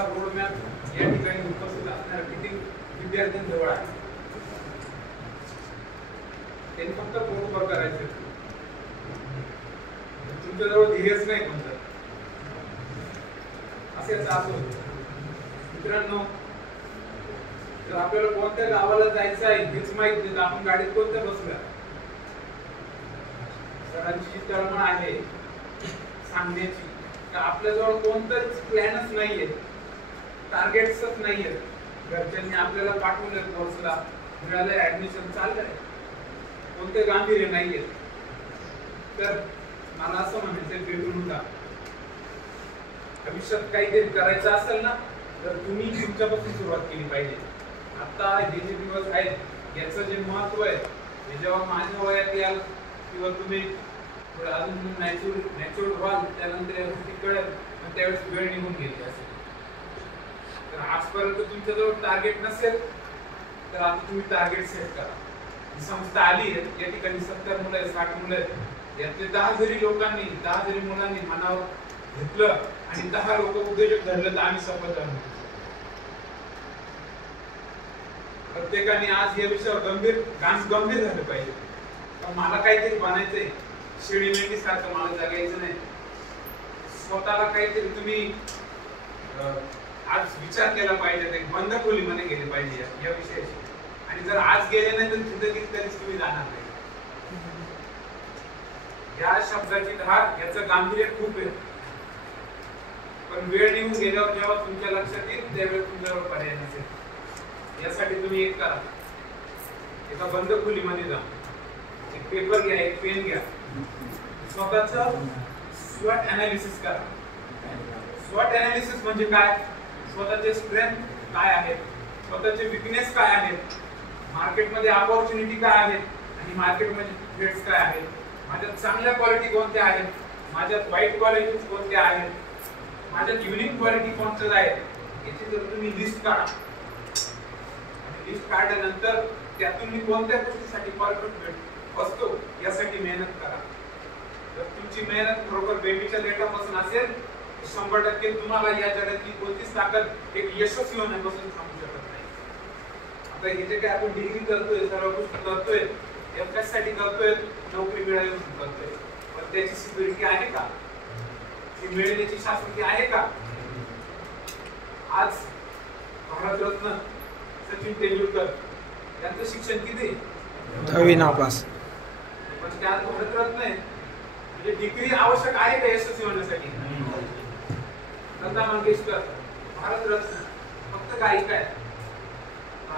त्याचा road map या ठिकाणी उपस्थित असणाऱ्या किती विद्यार्थ्यांजवळ आहे. त्यांनी फक्त पोटभर करायचं. तुमच्याजवळ ध्येयच नाही कोणतं असेच असं मित्रांनो. तर आपल्याला कोणत्या गावाला जायचं आहे हेच माहित नाही, आपण गाडीत कोणत्या बसूया. सरांची जी तळमळ आहे सांगण्याची, तर आपल्याजवळ कोणताच प्लॅनच नाहीये, टार्गेट्सच नाहीये. घरच्यांनी आपल्याला पाठवले कोर्सला, मिळालंय ऍडमिशन, चाललंय, कोणते गांभीर्य नाहीये. तर मला असं म्हणायचं भेटून जा. भविष्यात काहीतरी करायचं असेल ना, तर तुम्ही तुमच्यापासून सुरुवात केली पाहिजे. आता हे जे दिवस आहेत याचं जे महत्व आहे हे जेव्हा माझ्या वयात याल किंवा तुम्ही अजून नॅच्युरल व्हाल त्यानंतर या गोष्टी कळेल, पण त्यावेळेस वेळ निघून गेली असेल. तर आजपर्यंत तुमच्याजवळ टार्गेट नसेल तर आता तुम्ही टार्गेट सेट करा. ही संस्था आली आहे, या ठिकाणी 70 मुलं आहेत, 60 मुलं आहेत. यातले 10 जरी लोकांनी 10 जरी मुलांनी मनावर घेतलं आणि 10 लोक उद्योजक धरले तर आम्ही सफल झालो. प्रत्येकाने आज या विषयावर गंभीर झालं पाहिजे. मला काहीतरी बनायचंय, शेळी मेंढी सारखं मला जगायचं नाही. स्वतःला काहीतरी तुम्ही आज विचार केला पाहिजे, बंद खोलीमध्ये गेले पाहिजे या विषयाची. आणि जर आज गेले नाही तर जिंदगीत कधीच तुम्ही जाणार नाही. या शब्दाची धार, याचं गांभीर्य खूप आहे. पण वेळ निघून गेल्यावर जेव्हा तुमच्या लक्षात येईल त्यावेळेस तुमच्यावर पर्याय नसेल. यासाठी तुम्ही एक करा, एका बंद खोलीमध्ये जा, एक पेपर घ्या, एक पेन घ्या, स्वतःचं स्वॉट अनालिसिस करा. स्वॉट अनालिसिस म्हणजे काय? स्वतःचे स्ट्रेंथ काय आहेत, स्वतःचे विकनेस काय आहेत, मार्केटमध्ये अपॉर्च्युनिटी काय आहेत आणि मार्केटमध्ये थ्रेट्स काय आहेत, माझ्यात चांगल्या क्वालिटी कोणत्या आहेत, माझ्यात वाईट क्वालिटी कोणत्या आहेत, माझ्यात युनिक क्वालिटी कोणत्या आहेत, याची जर तुम्ही लिस्ट काढा. लिस्ट काढल्यानंतर त्यातून मी कोणत्या गोष्टीसाठी परफेक्ट असतो यासाठी मेहनत करा. जर तुमची मेहनत बरोबर बेबीच्या लेटापासून असेल 100% तुम्हाला या जगातली कोणतीच ताकद एक यशस्वी होण्यापासून थांबू शकत नाही. आता हे जे काय आपण डिग्री करतोय, सर्व गोष्टी करतोय, याच्यासाठी करतोय, नोकरी मिळावी करतोय, पण त्याची सिक्युरिटी आहे का? ती मिळण्याची शाश्वती आहे का? आज भारतरत्न सचिन तेंडुलकर यांचं शिक्षण किती? 10वी नापास. पण त्यात भारतरत्न आहे म्हणजे डिग्री आवश्यक आहे का यशस्वी होण्यासाठी? लता मंगेशकर भारतरत्न, फक्त गायिका आहे.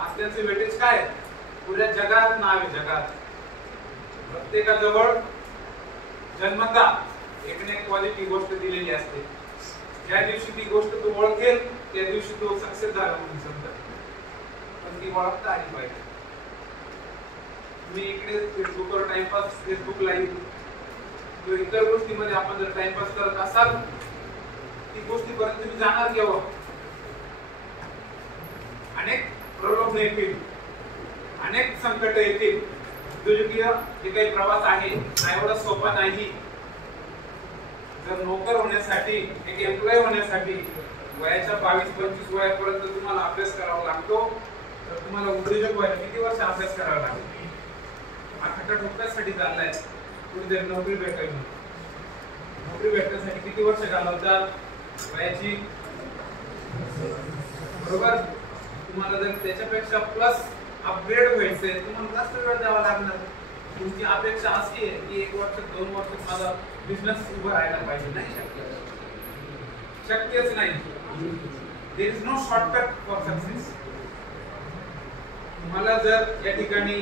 आज त्यांचे वेटेज काय? पुऱ्या जगात नाव आहे, जगात. प्रत्येकाजवळ जन्मता एक ना एक क्वालिटी गोष्ट दिलेली असते. ज्या दिवशी ती गोष्ट तो ओळखेल त्या दिवशी तो सक्सेस झाला म्हणून समजा. पण ती ओळखता आली पाहिजे. तुम्ही इकडे फेसबुकवर टाइमपास, फेसबुक लाईव्ह किंवा इतर गोष्टीमध्ये आपण जर टाइमपास करत असाल, ती गोष्टीपर्यंत तुम्ही जाणार केव्हा? अनेक प्रलोभन येतील, अनेक संकट येतील. उद्योजकीय जे काही प्रवास आहे हा एवढा सोपा नाही. जर नोकर होण्यासाठी, एक एम्प्लॉय होण्यासाठी वयाच्या 22-25 वयापर्यंत तुम्हाला अभ्यास करावा लागतो, तर तुम्हाला उद्योजक व्हायला किती वर्ष अभ्यास करावा लागतो? हा खट्टा ठोक्यासाठी चाललाय, कुठेतरी नोकरी भेटावी. नोकरी भेटण्यासाठी किती वर्ष घालवतात? वयाची, बरोबर. तुम्हाला जर त्याच्यापेक्षा प्लस अपग्रेड व्हायचंय, तुम्हाला जास्त वेळ द्यावा लागणार. तुमची अपेक्षा अशी आहे की 1 वर्ष 2 वर्ष माझा बिझनेस उभा राहायला पाहिजे. नाही शक्य, शक्यच नाही. There is no shortcut for success. तुम्हाला जर या ठिकाणी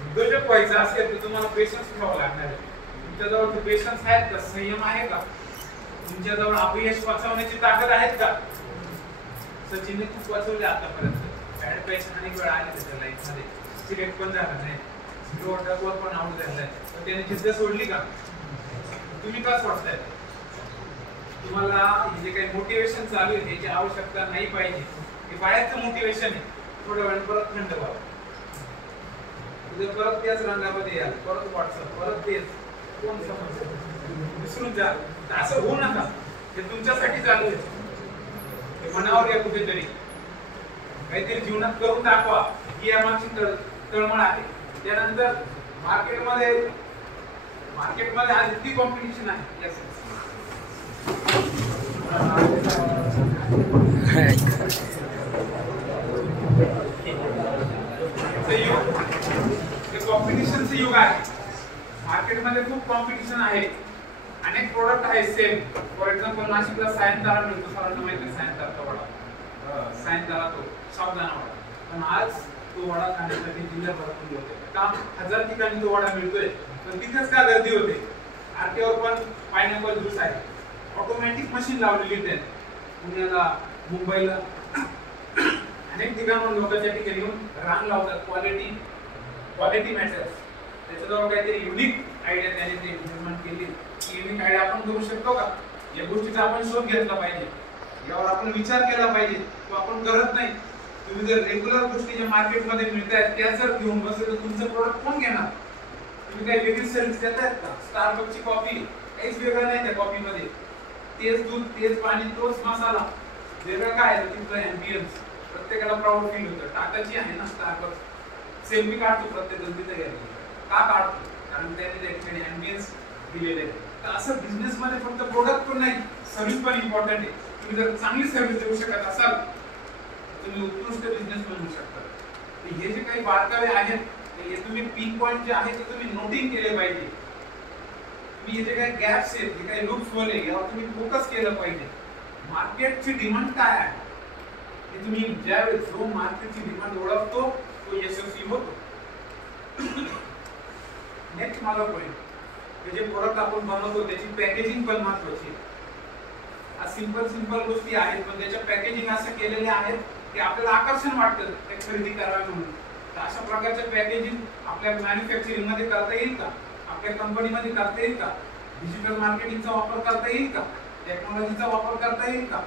उद्योजक व्हायचं असेल तर तुम्हाला पेशन्स ठेवावा लागणार आहे. तुमच्याजवळ ते पेशन्स आहेत का? संयम आहे का? तुमच्याजवळ अपयश वाचवण्याची ताकद आहे का? सचिनने खूप वाचवले आतापर्यंत. बॅड पैसे अनेक वेळा आले त्याच्या लाईफ मध्ये, सिलेक्ट पण झाला नाही, झिरो टकवर पण आउट झालाय, तर त्याने जिद्द सोडली का? तुम्ही का सोडताय? तुम्हाला हे जे काही मोटिवेशन चालू आहे त्याची आवश्यकता नाही पाहिजे. हे बाहेरचं मोटिवेशन आहे. थोड्या वेळ परत थंड व्हावं, उद्या परत त्याच रंगामध्ये याल, परत व्हॉट्सअप, परत तेच, कोण समजतं? विसरून जा. असं होऊ नका. हे तुमच्यासाठी चालू आहे. मनावर घ्या कुठेतरी, काहीतरी जीवनात करून दाखवा, ही यामागची तळमळ आहे. त्यानंतर मार्केटमध्ये आज इतकी कॉम्पिटिशन आहे. Yes. कॉम्पिटिशनचं युग आहे. मार्केटमध्ये खूप कॉम्पिटिशन आहे. अनेक प्रोडक्ट आहेत सेम. फॉर एक्झाम्पल नाशिकला सायंतारा मिळतो, सर्वांना माहिती आहे सायंताराचा वडा. सायंतारा तो साबुदाणा वडा. पण आज तो वडा खाण्यासाठी जिल्ह्याभरातून लोक येतात. का? 1000 ठिकाणी तो वडा मिळतोय, पण तिथेच का गर्दी होते? आरटीओवर पण पायनॅपल ज्यूस आहे, ऑटोमॅटिक मशीन लावलेली आहे. पुण्याला, मुंबईला अनेक ठिकाणून लोक त्या ठिकाणी येऊन रांग लावतात. Quality matters. त्याच्याजवळ काहीतरी युनिक आयडिया त्याने ते निर्माण केली. युनिक आयडिया आपण करू शकतो का? या गोष्टीचा आपण शोध घेतला पाहिजे, यावर आपण विचार केला पाहिजे. तो आपण करत नाही. तुम्ही जर रेग्युलर गोष्टी ज्या मार्केटमध्ये मिळतात त्या जर घेऊन बसले तर तुमचं प्रोडक्ट कोण घेणार? तुम्ही काही वेगळी सर्व्हिस देतायत का? स्टारबक्सची कॉफी काहीच वेगळं नाही त्या कॉफीमध्ये. तेच दूध, तेच पाणी, तोच मसाला. वेगळं काय आहे? तिथलं अँबियन्स. प्रत्येकाला प्राऊड फील होतं. टाटाची आहे ना स्टारबक्स, सेल्फी काढतो प्रत्येक जण तिथे गेला. का काढतो? कारण त्याने त्या ठिकाणी अँबियन्स दिलेले आहे. तर असं बिझनेस मध्ये फक्त प्रोडक्ट पण नाही, सर्व्हिस पण इम्पॉर्टंट आहे. तुम्ही जर चांगली सर्व्हिस देऊ शकत असाल तुम्ही उत्कृष्ट बिझनेस बनवू शकता. हे जे काही बारकावे आहेत हे तुम्ही पिन पॉइंट जे आहे ते तुम्ही नोटिंग केले पाहिजे. तुम्ही हे जे काही गॅप्स आहेत, जे काही लूप्स होले, यावर तुम्ही फोकस केलं पाहिजे. मार्केटची डिमांड काय आहे हे तुम्ही ज्यावेळेस जो मार्केटची डिमांड ओळखतो तो यशस्वी होतो. नेक्स्ट माझा पॉइंट, हे जे प्रोडक्ट आपण बनवतो त्याची पॅकेजिंग पण महत्त्वाची आहे. आज सिंपल गोष्टी आहेत, पण त्याच्या पॅकेजिंग असं केलेले आहेत की आपल्याला आकर्षण वाटतं ते खरेदी करावे म्हणून. तर अशा प्रकारचे पॅकेजिंग आपल्या मॅन्युफॅक्चरिंग मध्ये करता येईल का? आपल्या कंपनीमध्ये करता येईल का? डिजिटल मार्केटिंगचा वापर करता येईल का? टेक्नॉलॉजीचा वापर करता येईल का?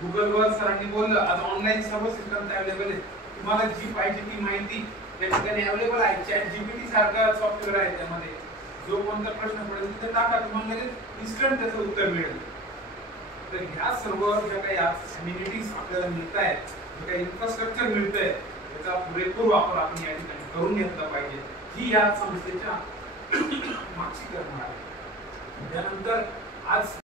गुगलवर सरांनी बोललं आज ऑनलाईन सर्व सिस्टम अवेलेबल आहे. तुम्हाला जी पाहिजे ती माहिती त्या ठिकाणी अवेलेबल आहे. ChatGPT सारखा सॉफ्टवेअर आहे, त्यामध्ये जो कोणता प्रश्न पडेल तिथे टाका, तुम्हाला लगेच इन्स्टंट त्याचं उत्तर मिळेल. तर ह्या सर्व ज्या काही अम्युनिटीज आपल्याला मिळत आहेत, जे काही इन्फ्रास्ट्रक्चर मिळतंय, त्याचा पुरेपूर वापर आपण या ठिकाणी करून घेतला पाहिजे. ही या संस्थेच्या मागची कल्पना आहे. त्यानंतर आज